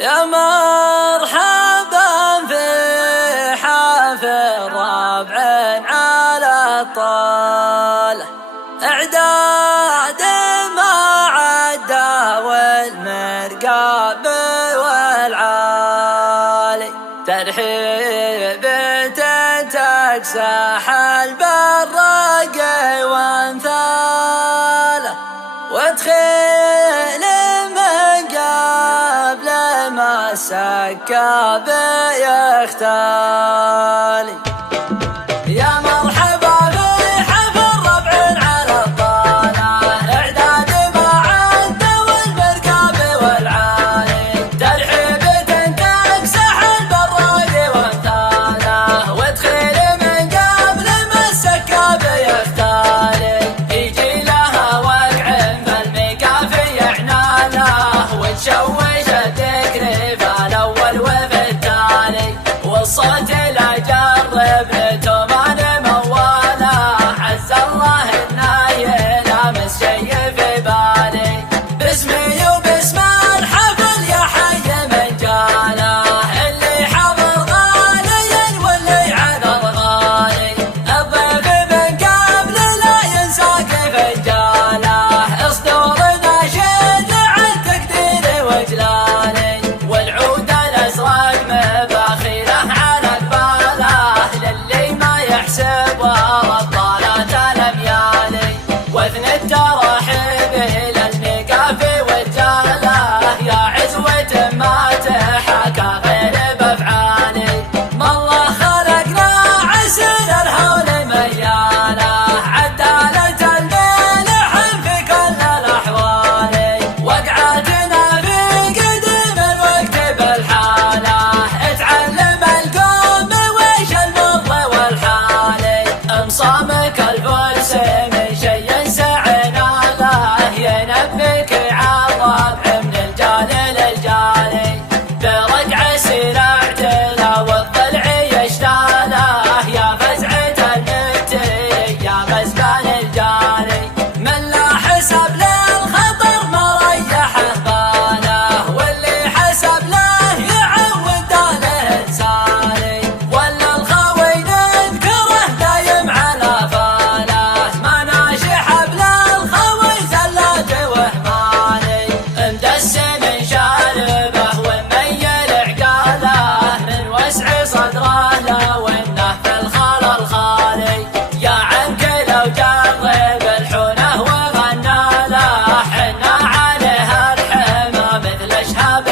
يا مرحبا في حافل ربع على الطالة، إعداد ما عدا والمرقاب والعالي، ترحيب تكسح البراقي وامثاله، وادخل من قبل ما السكاب يختالي. يا مرحبا في حفل ربع على الطالة، إعداد ما عد والمرقاب والعالي، ترحيب تكسح البراقي وامثاله، وادخل من قبل ما السكاب يختالي. يجي لها وقع فالميقاف يعناله، وتشوش التكريف الأول وفي التالي، والصوت لا جرب نتومان مواله، عز الله انه يلامس شي في بالي. باسمي وباسم الحفل يا حي من جاله، اللي حضر غالي واللي عذر غالي، الضيف من قبل لا ينسى كيف جاله، اسطورنا شد عن تقدير وجلالي، والعود الازرق مباخيله على قباله، للي ما يحسب وابطالات الاميالي، واثني التراحيب الى الميقاف والجاله، يا عزوة ما تحاكى غير بافعالي. ما الله خلقنا عسل الهول مياله، عدالة الملح في كل الاحوال، وقعتنا في قديم الوقت بالحاله، اتعلم القوم ويش المر والحالي، انصامك الفرس من شي سعنا له، ينبك عالربع من الجال للجالي، برقع سرعت له والضلع يشتاله، يا فزعة المتي يا غزبان الجالي، من لا حسب للخطر ما ريحه باله، واللي حسب له يعود داله انساني، ولا الخوي نذكره دايم على فاله، ما ناشح بلا الخوي زلات وهماني، مدس من شاربه وميل عقاله، من وسع صدره لو انه في الخال الخالي، يا عنك لو جرب الحونه وغنى له، حنا عليها الحمى مثل اشهاب